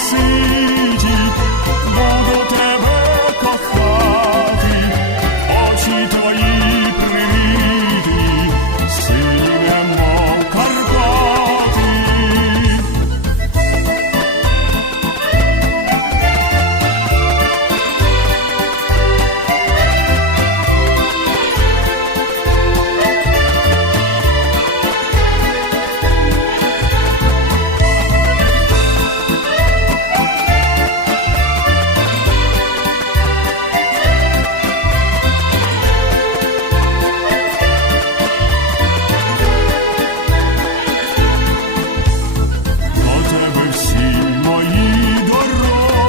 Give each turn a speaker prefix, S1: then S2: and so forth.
S1: see.